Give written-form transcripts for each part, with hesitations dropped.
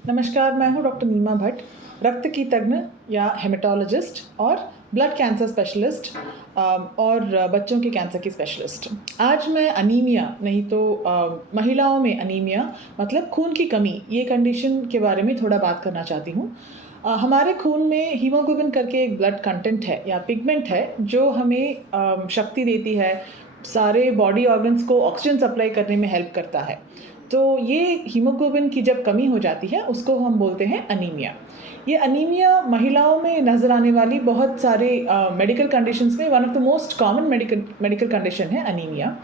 नमस्कार, मैं हूँ डॉक्टर नीमा भट्ट, रक्त की तज्ञ या हेमेटोलॉजिस्ट और ब्लड कैंसर स्पेशलिस्ट और बच्चों के कैंसर की स्पेशलिस्ट। आज मैं अनीमिया नहीं तो महिलाओं में अनीमिया मतलब खून की कमी, ये कंडीशन के बारे में थोड़ा बात करना चाहती हूँ। हमारे खून में हीमोग्लोबिन करके एक ब्लड कंटेंट है या पिगमेंट है जो हमें शक्ति देती है, सारे बॉडी ऑर्गन्स को ऑक्सीजन सप्लाई करने में हेल्प करता है। तो ये हीमोग्लोबिन की जब कमी हो जाती है उसको हम बोलते हैं अनीमिया। ये अनीमिया महिलाओं में नज़र आने वाली बहुत सारे मेडिकल कंडीशंस में one of the most common medical condition है अनीमिया।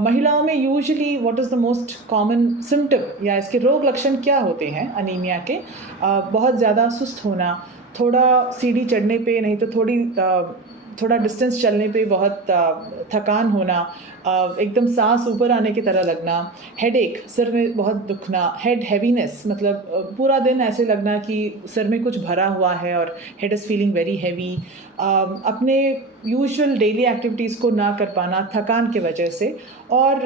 महिलाओं में usually what is the most common symptom या इसके रोग लक्षण क्या होते हैं अनीमिया के? बहुत ज़्यादा सुस्त होना, थोड़ा सीढ़ी चढ़ने पे नहीं तो थोड़ा डिस्टेंस चलने पे बहुत थकान होना, एकदम सांस ऊपर आने की तरह लगना, हेडेक, सिर में बहुत दुखना, हेड हैवीनेस मतलब पूरा दिन ऐसे लगना कि सिर में कुछ भरा हुआ है और head is feeling very heavy, अपने यूजुअल डेली एक्टिविटीज़ को ना कर पाना थकान की वजह से, और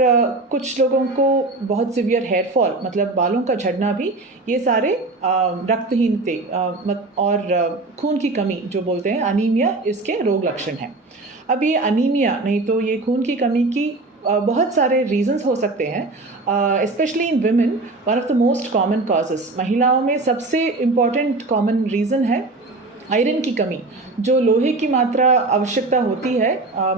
कुछ लोगों को बहुत सीवियर हेयर फॉल मतलब बालों का झड़ना भी, ये सारे रक्तहीनते और खून की कमी जो बोलते हैं अनीमिया, इसके रोग लक्षण हैं। अब ये अनीमिया नहीं तो ये खून की कमी की बहुत सारे रीजंस हो सकते हैं, specially in women. One of the most common causes महिलाओं में सबसे इम्पॉर्टेंट कॉमन रीज़न है आयरन की कमी। जो लोहे की मात्रा आवश्यकता होती है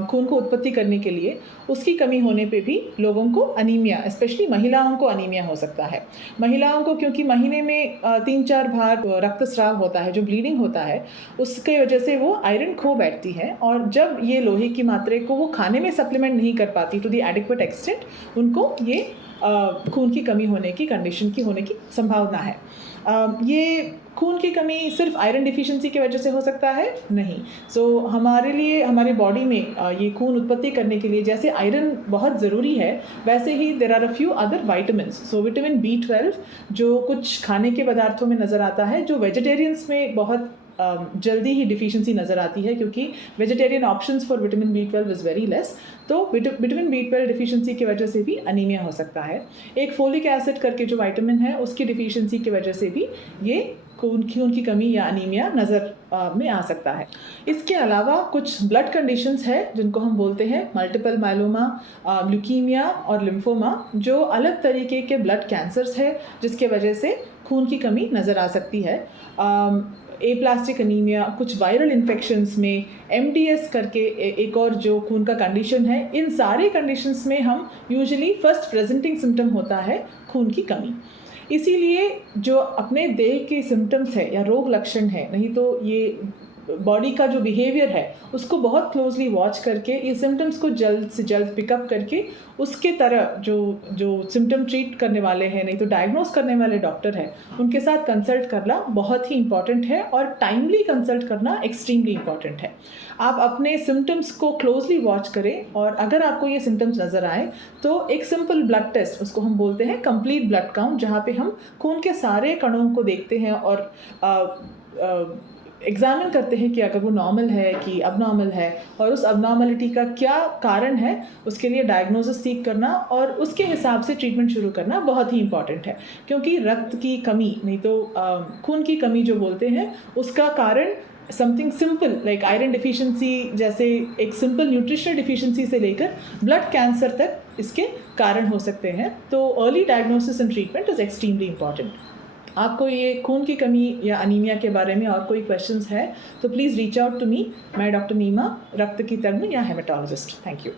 खून को उत्पत्ति करने के लिए, उसकी कमी होने पे भी लोगों को अनीमिया, स्पेशली महिलाओं को अनीमिया हो सकता है। महिलाओं को क्योंकि महीने में 3-4 बार रक्तस्राव होता है, जो ब्लीडिंग होता है, उसके वजह से वो आयरन खो बैठती है, और जब ये लोहे की मात्रा को वो खाने में सप्लीमेंट नहीं कर पाती टू द एडिक्वेट एक्सटेंट, उनको ये खून की कमी होने की कंडीशन की होने की संभावना है। ये खून की कमी सिर्फ आयरन डिफिशिएंसी की वजह से हो सकता है? नहीं। सो हमारे लिए हमारे बॉडी में ये खून उत्पत्ति करने के लिए जैसे आयरन बहुत ज़रूरी है, वैसे ही there are a few other vitamins. So vitamin B12 जो कुछ खाने के पदार्थों में नज़र आता है, जो वेजिटेरियंस में बहुत जल्दी ही डिफिशिएंसी नज़र आती है क्योंकि vegetarian options for vitamin B12 is very less. तो विटामिन B12 डिफिशिएंसी की वजह से भी अनीमिया हो सकता है। एक फोलिक एसिड करके जो विटामिन है, उसकी डिफिशिएंसी की वजह से भी ये खून की कमी या अनीमिया नज़र में आ सकता है। इसके अलावा कुछ ब्लड कंडीशंस है जिनको हम बोलते हैं मल्टीपल मायलोमा, ल्यूकीमिया और लिम्फोमा, जो अलग तरीके के ब्लड कैंसर्स है जिसके वजह से खून की कमी नज़र आ सकती है। एप्लास्टिक अनीमिया, कुछ वायरल इन्फेक्शंस में, MDS करके एक और जो खून का कंडीशन है, इन सारे कंडीशंस में हम यूजुअली फर्स्ट प्रेजेंटिंग सिम्टम होता है खून की कमी। इसीलिए जो अपने देह के सिम्टम्स है या रोग लक्षण है, नहीं तो ये बॉडी का जो बिहेवियर है उसको बहुत क्लोजली वॉच करके ये सिम्टम्स को जल्द से जल्द पिकअप करके उसके तरह जो सिम्टम ट्रीट करने वाले हैं, नहीं तो डायग्नोस करने वाले डॉक्टर हैं, उनके साथ कंसल्ट करना बहुत ही इंपॉर्टेंट है, और टाइमली कंसल्ट करना एक्सट्रीमली इंपॉर्टेंट है। आप अपने सिम्टम्स को क्लोजली वॉच करें, और अगर आपको ये सिम्टम्स नज़र आए तो एक सिंपल ब्लड टेस्ट, उसको हम बोलते हैं कंप्लीट ब्लड काउंट, जहाँ पे हम खून के सारे कणों को देखते हैं और एग्जामिन करते हैं कि अगर वो नॉर्मल है कि अबनॉर्मल है, और उस अबनॉर्मलिटी का क्या कारण है, उसके लिए डायग्नोसिस सीख करना और उसके हिसाब से ट्रीटमेंट शुरू करना बहुत ही इंपॉर्टेंट है। क्योंकि रक्त की कमी नहीं तो खून की कमी जो बोलते हैं, उसका कारण something simple like iron deficiency जैसे एक सिंपल न्यूट्रिशनल डिफिशिएंसी से लेकर ब्लड कैंसर तक इसके कारण हो सकते हैं। तो early diagnosis and treatment is extremely important. आपको ये खून की कमी या अनीमिया के बारे में और कोई क्वेश्चंस है तो please reach out to me. मैं डॉक्टर नीमा, रक्त की तज्ञ या हेमेटोलॉजिस्ट। Thank you.